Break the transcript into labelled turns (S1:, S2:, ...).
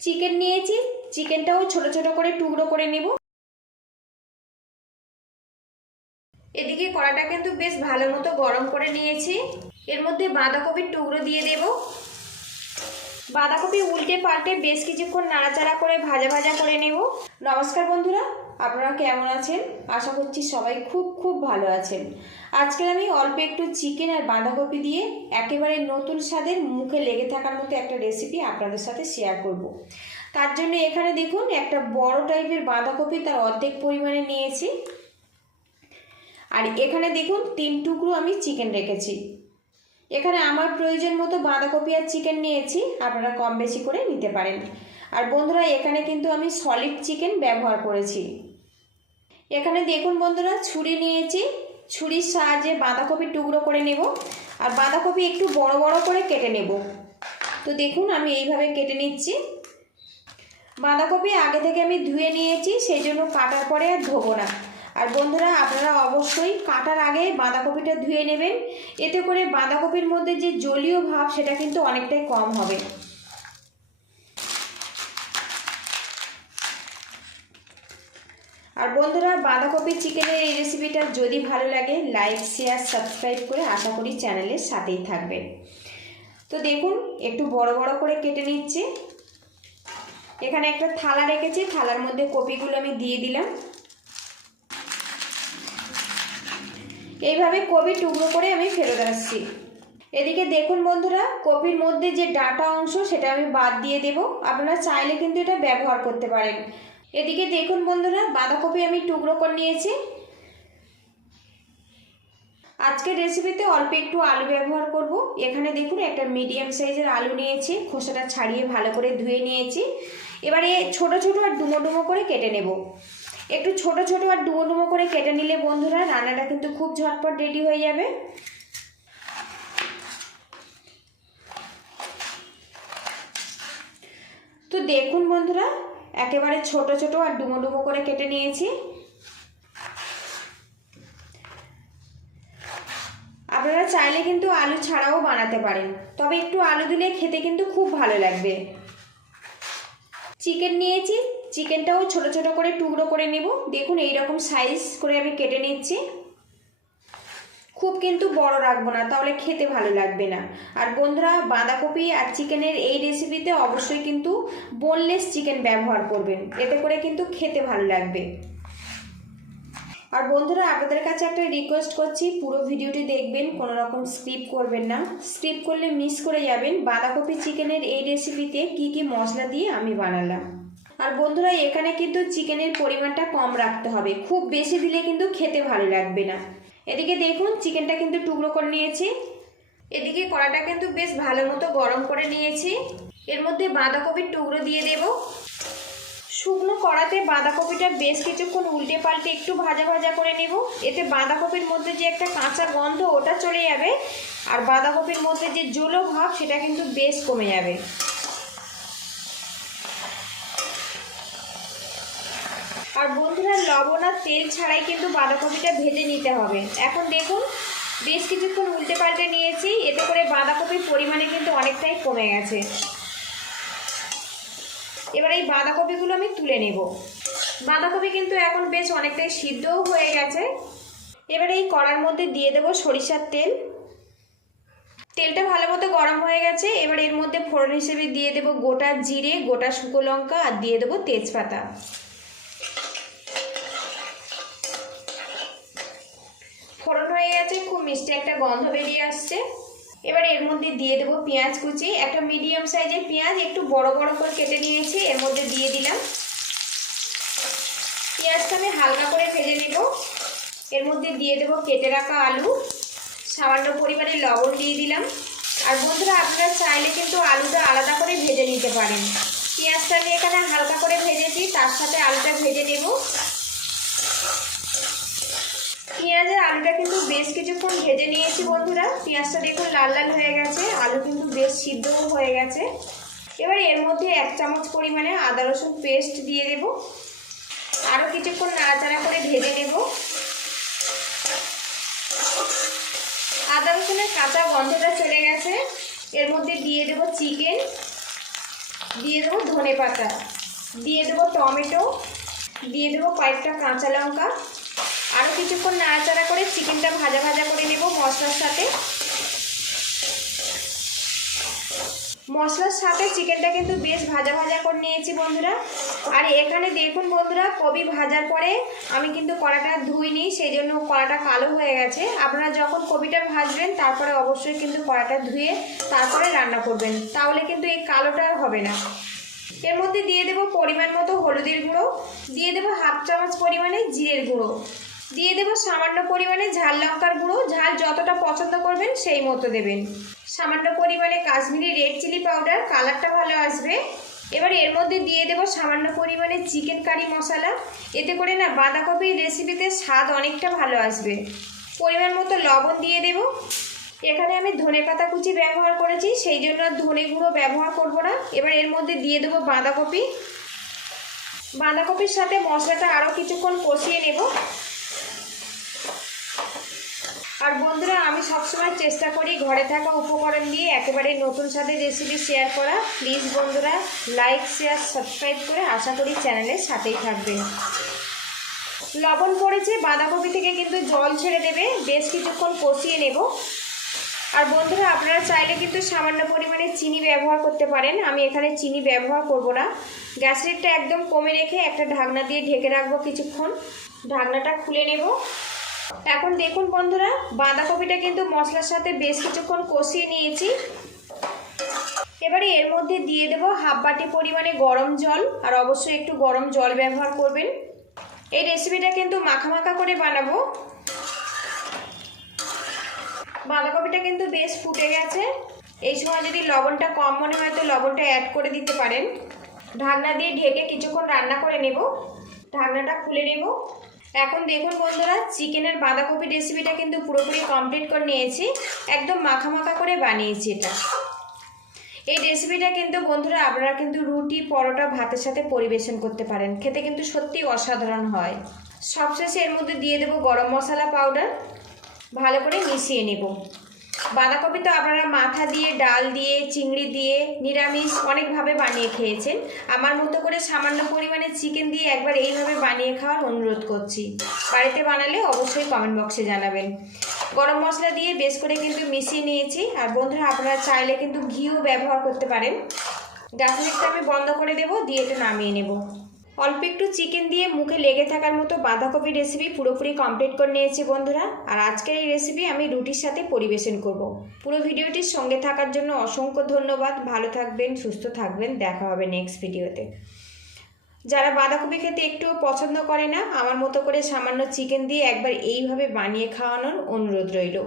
S1: Chicken নিয়েছি। চিকেনটাও ছোট ছোট করে টুকরো করে নেব। এদিকে কড়াটা কিন্তু বেশ ভালো মতো গরম করে নিয়েছি। এর মধ্যে বাঁধাকপির টুকরো দিয়ে দেব। বাঁধাকপি উল্টে পাল্টে বেশ কিছুক্ষণ নাড়াচাড়া করে ভাজা ভাজা করে নেব। নমস্কার বন্ধুরা। আপনারা কেমন আছেন? আশা করছি সবাই খুব খুব ভালো আছেন। আজকে আমি অল্প একটু চিকেন আর বাঁধাকপি দিয়ে একেবারে নতুন স্বাদের মুখে লেগে থাকার মতো একটা রেসিপি আপনাদের সাথে শেয়ার করব। তার জন্য এখানে দেখুন, একটা বড় টাইপের বাঁধাকপি তার অর্ধেক পরিমাণে নিয়েছি। আর এখানে দেখুন, তিন টুকরো আমি চিকেন রেখেছি। এখানে আমার প্রয়োজন মতো বাঁধাকপি আর চিকেন নিয়েছি, আপনারা কম বেশি করে নিতে পারেন। আর বন্ধুরা, এখানে কিন্তু আমি সলিড চিকেন ব্যবহার করেছি। এখানে দেখুন বন্ধুরা, ছুরি নিয়েছি। ছুরির সাহায্যে বাঁধাকপি টুকরো করে নেব। আর বাঁধাকপি একটু বড় বড় করে কেটে নেব। তো দেখুন, আমি এইভাবে কেটে নিচ্ছি। বাঁধাকপি আগে থেকে আমি ধুয়ে নিয়েছি, সেই জন্য কাটার পরে আর ধোবো না। আর বন্ধুরা, আপনারা অবশ্যই কাটার আগে বাঁধাকপিটা ধুয়ে নেবেন। এতে করে বাঁধাকপির মধ্যে যে জলীয় ভাব, সেটা কিন্তু অনেকটাই কম হবে। আর বন্ধুরা, বাঁধাকপি চিকেনের এই রেসিপিটা যদি ভালো লাগে লাইক শেয়ার সাবস্ক্রাইব করে আশা করি চ্যানেলের সাথেই থাকবেন। তো দেখুন, একটু বড় বড় করে কেটে নিচ্ছি। এখানে একটা থালা রেখেছি, থালার মধ্যে কপিগুলো আমি দিয়ে দিলাম। এইভাবে কপি টুকরো করে আমি ফেরত আসছি। এদিকে দেখুন বন্ধুরা, কপির মধ্যে যে ডাটা অংশ, সেটা আমি বাদ দিয়ে দেব। আপনারা চাইলে কিন্তু এটা ব্যবহার করতে পারেন। এদিকে দেখুন বন্ধুরা, বাঁধাকপি আমি টুকরো করে নিয়েছি। আজকের রেসিপিতে অল্প একটু আলু ব্যবহার করব। এখানে দেখুন, একটা মিডিয়াম সাইজের আলু নিয়েছি, খোসাটা ছাড়িয়ে ভালো করে ধুয়ে নিয়েছি। এবারে ছোট ছোট আর ডুমো ডুমো করে কেটে নেব। একটু ছোট ছোট আর ডুমো ডুমো করে কেটে নিলে বন্ধুরা, রান্নাটা কিন্তু খুব ঝটপট রেডি হয়ে যাবে। তো দেখুন বন্ধুরা একেবারে ছোট ছোট আর ডুমো ডুমো করে কেটে নিয়েছি। আপনারা চাইলে কিন্তু আলু ছাড়াও বানাতে পারেন, তবে একটু আলু দিলে খেতে কিন্তু খুব ভালো লাগবে। চিকেন নিয়েছি, চিকেনটাও ছোট ছোট করে টুকরো করে নেব। দেখুন এই রকম সাইজ করে আমি কেটে নিচ্ছি। খুব কিন্তু বড় রাখব না, তাহলে খেতে ভালো লাগবে না। আর বন্ধুরা, বাঁধাকপি আর চিকেনের এই রেসিপিতে অবশ্যই কিন্তু বোনলেস চিকেন ব্যবহার করবেন, এতে করে কিন্তু খেতে ভালো লাগবে। আর বন্ধুরা, আপনাদের কাছে একটা রিকোয়েস্ট করছি, পুরো ভিডিওটি দেখবেন, কোনো রকম স্কিপ করবেন না। স্কিপ করলে মিস করে যাবেন, বাঁধাকপি চিকেনের এই রেসিপিতে কি কি মশলা দিয়ে আমি বানালাম। আর বন্ধুরা, এখানে কিন্তু চিকেনের পরিমাণটা কম রাখতে হবে, খুব বেশি দিলে কিন্তু খেতে ভালো লাগবে না। এদিকে দেখুন, চিকেনটা কিন্তু টুকরো করে নিয়েছি। এদিকে কড়াটা কিন্তু বেশ ভালো মতো গরম করে নিয়েছি। এর মধ্যে বাঁধাকপির টুকরো দিয়ে দেব। শুকনো কড়াতে বাঁধাকপিটা বেশ কিছুক্ষণ উল্টে পাল্টে একটু ভাজা ভাজা করে নেব। এতে বাঁধাকপির মধ্যে যে একটা কাঁচা গন্ধ, ওটা চলে যাবে। আর বাঁধাকপির মধ্যে যে জলো ভাব, সেটা কিন্তু বেশ কমে যাবে আর বন্ধুরা লবণ আর তেল ছাড়াই কিন্তু বাঁধাকপিটা ভেজে নিতে হবে। এখন দেখুন, বেশ কিছুক্ষণ উল্টে পাল্টে নিয়েছি, এতে করে বাঁধাকপির পরিমাণে কিন্তু অনেকটাই কমে গেছে। এবার এই বাঁধাকপিগুলো আমি তুলে নেব। বাঁধাকপি কিন্তু এখন বেশ অনেকটাই সিদ্ধও হয়ে গেছে। এবার এই কড়ার মধ্যে দিয়ে দেবো সরিষার তেল। তেলটা ভালো মতো গরম হয়ে গেছে, এবার এর মধ্যে ফোড়ন হিসেবে দিয়ে দেবো গোটা জিরে, গোটা শুকো লঙ্কা, আর দিয়ে দেবো তেজপাতা ফোড়ন হয়ে গেছে, খুব মিষ্টি একটা গন্ধ বেরিয়ে আসছে। এবার এর মধ্যে দিয়ে দেবো পেঁয়াজ কুচি। একটা মিডিয়াম সাইজের পেঁয়াজ, একটু বড় বড় করে কেটে নিয়েছি, এর মধ্যে দিয়ে দিলাম। পেঁয়াজটা আমি হালকা করে ভেজে নেব। এর মধ্যে দিয়ে দেবো কেটে রাখা আলু। সামান্য পরিমাণে লবণ দিয়ে দিলাম। আর বন্ধুরা, আপনারা চাইলে কিন্তু আলুটা আলাদা করে ভেজে নিতে পারেন। পেঁয়াজটা আমি এখানে হালকা করে ভেজেছি, তার সাথে আলুটা ভেজে নেব। পেঁয়াজের আলুটা কিন্তু বেশ কিছুক্ষণ ভেজে নিয়েছি বন্ধুরা। পেঁয়াজটা দেখুন লাল লাল হয়ে গেছে, আলু কিন্তু বেশ সিদ্ধও হয়ে গেছে। এবার এর মধ্যে এক চামচ পরিমাণে আদা রসুন পেস্ট দিয়ে দেব। আরও কিছুক্ষণ নাড়াচাড়া করে ভেজে নেব। আদা রসুনের কাঁচা গন্ধটা চলে গেছে। এর মধ্যে দিয়ে দেব চিকেন, দিয়ে দেবো ধনে পাতা দিয়ে দেবো টমেটো, দিয়ে দেবো কয়েকটা কাঁচা লঙ্কা। কিছুক্ষণ নাড়াচাড়া করে চিকেনটা ভাজা ভাজা করে নেব মশলার সাথে। মশলার সাথে চিকেনটা কিন্তু বেশ ভাজা ভাজা করে নিয়েছি বন্ধুরা। আর এখানে দেখুন বন্ধুরা, কবি ভাজার পরে আমি কিন্তু কড়াটা ধুইনি, সেই জন্য কড়াটা কালো হয়ে গেছে। আপনারা যখন কবিটা ভাজবেন, তারপরে অবশ্যই কিন্তু কড়াটা ধুয়ে তারপরে রান্না করবেন। তাহলে কিন্তু এই কালোটা হবে না। এর মধ্যে দিয়ে দেবো পরিমাণ মতো হলুদের গুঁড়ো, দিয়ে দেবো হাফ চামচ পরিমাণে জিরের গুঁড়ো। দিয়ে দেবো সামান্য পরিমাণে ঝাল লঙ্কার গুঁড়ো। ঝাল যতটা পছন্দ করবেন সেই মতো দেবেন। সামান্য পরিমাণে কাশ্মীরি রেড চিলি পাউডার, কালারটা ভালো আসবে। এবার এর মধ্যে দিয়ে দেবো সামান্য পরিমাণে চিকেন কারি মশলা। এতে করে না বাঁধাকপির রেসিপিতে স্বাদ অনেকটা ভালো আসবে। পরিমাণ মতো লবণ দিয়ে দেবো। এখানে আমি ধনে পাতা কুচি ব্যবহার করেছি, সেই জন্য ধনে গুঁড়ো ব্যবহার করব না। এবার এর মধ্যে দিয়ে দেবো বাঁধাকপি। বাঁধাকপির সাথে মশলাটা আরও কিছুক্ষণ কষিয়ে নেব। আর বন্ধুরা, আমি সবসময় চেষ্টা করি ঘরে থাকা উপকরণ দিয়ে একেবারে নতুন সাথে রেসিপি শেয়ার করা। প্লিজ বন্ধুরা লাইক শেয়ার সাবস্ক্রাইব করে আশা করি চ্যানেলের সাথেই থাকবেন। লবণ পড়েছে, বাঁধাকপি থেকে কিন্তু জল ছেড়ে দেবে। বেশ কিছুক্ষণ কষিয়ে নেব। আর বন্ধুরা, আপনারা চাইলে কিন্তু সামান্য পরিমাণে চিনি ব্যবহার করতে পারেন। আমি এখানে চিনি ব্যবহার করব না। গ্যাস রেটটা একদম কমে রেখে একটা ঢাকনা দিয়ে ঢেকে রাখব কিছুক্ষণ। ঢাকনাটা খুলে নেব। এখন দেখুন বন্ধুরা, বাঁধাকপিটা কিন্তু মশলার সাথে বেশ কিছুক্ষণ কষিয়ে নিয়েছি। এবারে এর মধ্যে দিয়ে দেব হাফ বাটি পরিমাণে গরম জল, আর অবশ্যই একটু গরম জল ব্যবহার করবেন। এই রেসিপিটা কিন্তু মাখা মাখা করে বানাবো। বাঁধাকপিটা কিন্তু বেশ ফুটে গেছে। এই সময় যদি লবণটা কম মনে হয় তো লবণটা অ্যাড করে দিতে পারেন। ঢাকনা দিয়ে ঢেকে কিছুক্ষণ রান্না করে নেব। ঢাকনাটা খুলে নেব। এখন দেখুন বন্ধুরা, চিকেনের বাঁধাকপি রেসিপিটা কিন্তু পুরোপুরি কমপ্লিট করে নিয়েছি। একদম মাখা মাখা করে বানিয়েছি এটা। এই রেসিপিটা কিন্তু বন্ধুরা, আপনারা কিন্তু রুটি, পরোটা, ভাতের সাথে পরিবেশন করতে পারেন। খেতে কিন্তু সত্যি অসাধারণ হয়। সবশেষে এর মধ্যে দিয়ে দেবো গরম মশলা পাউডার ভালো করে মিশিয়ে নেব। বাঁধাকপি তো আপনারা মাথা দিয়ে, ডাল দিয়ে, চিংড়ি দিয়ে নিরামিষ অনেকভাবে বানিয়ে খেয়েছেন। আমার মতো করে সামান্য পরিমাণে চিকেন দিয়ে একবার এইভাবে বানিয়ে খাওয়ার অনুরোধ করছি। বাড়িতে বানালে অবশ্যই কমেন্ট বক্সে জানাবেন। গরম মশলা দিয়ে বেশ করে কিন্তু মিশিয়ে নিয়েছি। আর বন্ধুরা, আপনারা চাইলে কিন্তু ঘিও ব্যবহার করতে পারেন। একটা আমি বন্ধ করে দেবো, দিয়ে এটা নামিয়ে নেব। অল্প একটু চিকেন দিয়ে মুখে লেগে থাকার মতো বাঁধাকপি রেসিপি পুরোপুরি কমপ্লিট করে নিয়েছি বন্ধুরা। আর আজকের এই রেসিপি আমি রুটির সাথে পরিবেশন করব। পুরো ভিডিওটির সঙ্গে থাকার জন্য অসংখ্য ধন্যবাদ। ভালো থাকবেন, সুস্থ থাকবেন। দেখা হবে নেক্সট ভিডিওতে যারা বাঁধাকপি খেতে একটুও পছন্দ করে না, আমার মতো করে সামান্য চিকেন দিয়ে একবার এইভাবে বানিয়ে খাওয়ানোর অনুরোধ রইল।